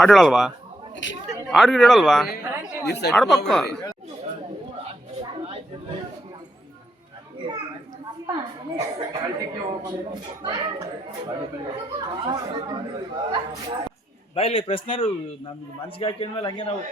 ಆಡಿಡಲ್ವಾ? ಆಡ್ಗಿಡ್ ಹೇಳಲ್ವಾ? ಆಡ್ಬೇಕು. ಬಾಯ್ಲಿ ಪ್ರಶ್ನೆರು ನಮ್ಗೆ ಮನ್ಸಿಗೆ ಹಾಕಿದ್ಮೇಲೆ ಹಂಗೆ ನಾವು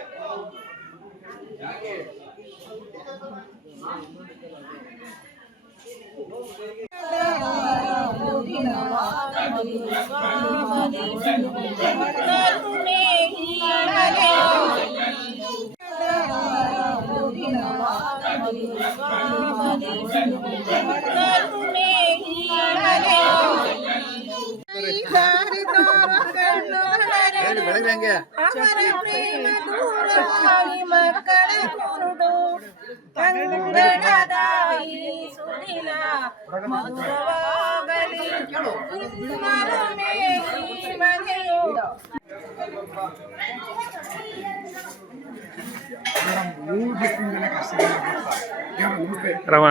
ರಮ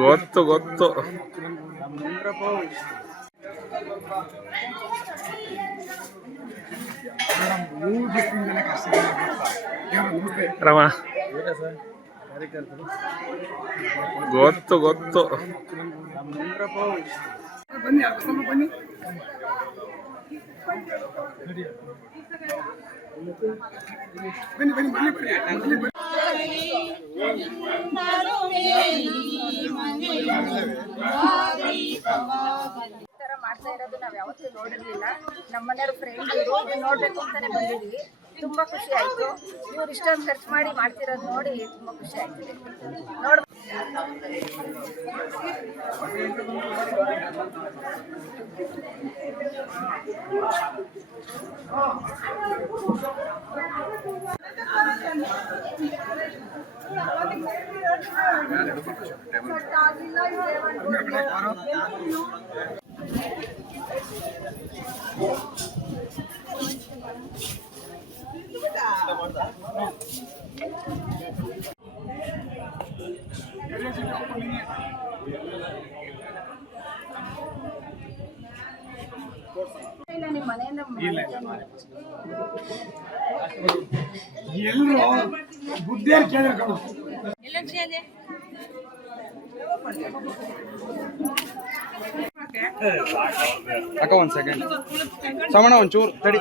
ಗೊತ್ತು ಗೊತ್ತು. ರಮ ಗೊತ್ತು ಗೊತ್ತು. ಬನ್ನಿ ಬನ್ನಿ. ಬನ್ನಿ ಬನ್ನಿ ಬನ್ನಿ ಬನ್ನಿ ಬನ್ನಿ. ಮಾಡ್ತಾ ಇರೋದು ನಾವ್ ಯಾವತ್ತೂ ನೋಡಿರ್ಲಿಲ್ಲ. ನಮ್ಮನೆಯವ್ರ ಫ್ರೆಂಡ್ ಇವರು ನೋಡ್ಬೇಕು ಅಂತಾನೆ ಬಂದಿದ್ವಿ. ತುಂಬಾ ಖುಷಿ ಆಯ್ತು. ಇವ್ರು ಇಷ್ಟೊಂದು ಖರ್ಚು ಮಾಡಿ ಮಾಡ್ತಿರೋದು ನೋಡಿ ತುಂಬಾ ಖುಷಿ ಆಯ್ತು. ನೋಡ್ ನಿಮ್ಮ ಮನೆಯಿಂದ ಎಲ್ಲರೂ ಬುದ್ಧಿಯರ್ ಕೇಳಿದ್ರು ಅಕ್ಕ ಒಂದ್ ಸೆಕೆಂಡ್ ಸಮಣ ಒಂಚೂರು ತಡಿ.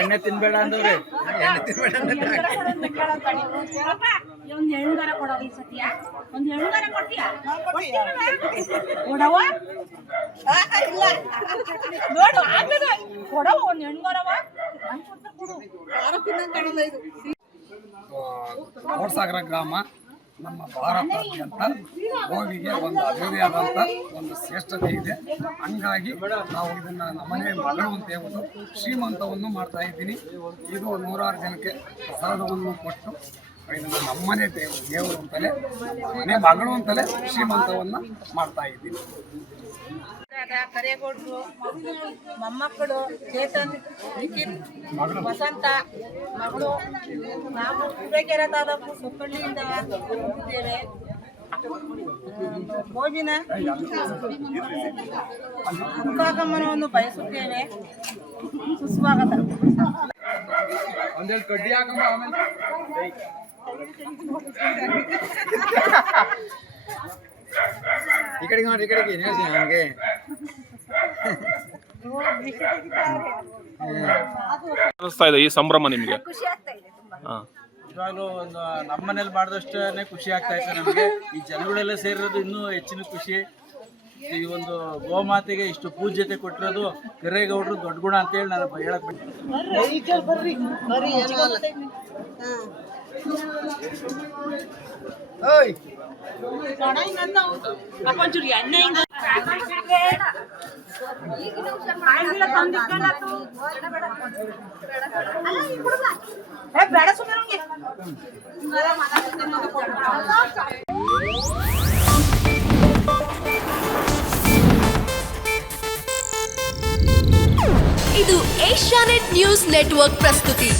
ಎಣ್ಣೆ ತಿನ್ಬೇಡ ಅಂದ್ರೆ ಒಂದು ಎಣ್ಣಗಾರ ಕೊಡೋ ಈ ಸತಿಯ ಒಂದು ಎಣ್ಣಗಾರ ಕೊಡ್ತೀಯಾ ಕೊಡವ ನೋಡು ಆಗ್ತದ ಕೊಡವ ಒಂದು ಎಣ್ಣಗಾರವ ಕೋಟಸಾಗರ ಗ್ರಾಮ ನಮ್ಮ ಭಾರತಾದ್ಯಂತ ಗೋವಿಗೆ ಒಂದು ಅಭಿವೃದ್ಧಿಯಾದಂಥ ಒಂದು ಶ್ರೇಷ್ಠತೆ ಇದೆ. ಹಂಗಾಗಿ ನಾವು ಇದನ್ನು ನಮ್ಮನೆ ಮಗಳು ಅಂತ ಹೇಳ್ಬಿಟ್ಟು ಶ್ರೀಮಂತವನ್ನು ಮಾಡ್ತಾ ಇದ್ದೀನಿ. ಇದು 100 ಜನಕ್ಕೆ ಪ್ರಸಾದವನ್ನು ಕೊಟ್ಟು ಇದನ್ನು ನಮ್ಮನೆ ದೇವರು ಅಂತಲೇ ಮನೆ ಮಗಳು ಅಂತಲೇ ಶ್ರೀಮಂತವನ್ನು ಮಾಡ್ತಾ ಇದ್ದೀನಿ. ಕರೇಗೌಡರು ಮೊಮ್ಮಕ್ಕಳು ಚೇತನ್, ನಿಖಿತ್, ವಸಂತ ಮಗಳು, ನಾವು ಕುಬೇಕೆರೆ ತಾಲೂಕು ಸುಕ್ಕಳ್ಳಿಯಿಂದ ಬಂದಿದ್ದೇವೆ. ಭೋಜನ ಅನುಕಾಗಮನವನ್ನು ಬಯಸುತ್ತೇವೆ. ಸುಸ್ವಾಗತ. ಒಂದೆರಡು ಕಡ್ಡಿ ಹಾಕಮ್ಮ ಆಮೇಲೆ ಈ ಕಡೆಗೆ ನೋಡಿ, ಈ ಕಡೆಗೆ ನಿಲ್ಸಿ ನನಗೆ. ಅನಿಸ್ತಾ ಇದೆ ಈ ಸಂಭ್ರಮ ನಿಮಗೆ? ಖುಷಿ ಆಗ್ತಾ ಇದೆ ತುಂಬಾ. ಇವಾಗಲೂ ಒಂದು ನಮ್ಮ ಮನೇಲಿ ಮಾಡಿದಷ್ಟೇ ಖುಷಿ ಆಗ್ತಾ ಇದೆ ನಮಗೆ. ಈ ಜನಗಳೆಲ್ಲ ಸೇರಿರೋದು ಇನ್ನೂ ಹೆಚ್ಚಿನ ಖುಷಿ. ಈ ಒಂದು ಗೋಮಾತೆಗೆ ಇಷ್ಟು ಪೂಜ್ಯತೆ ಕೊಟ್ಟಿರೋದು ಕರೇಗೌಡರು ದೊಡ್ಡ ಗುಣ ಅಂತೇಳಿ ನಾನು ಹೇಳಕ್ ಬಿಟ್ಟು ಓಯ್ ಒಂಚೂರು ಎಣ್ಣೆ ಹಿಂಗ ಬೇಡ ಸುಮ್ಮನೆ ನಮ್ಗೆ ಇದು ಏಷ್ಯಾನೆಟ್ ನ್ಯೂಸ್ ನೆಟ್ವರ್ಕ್ ಪ್ರಸ್ತುತಿ.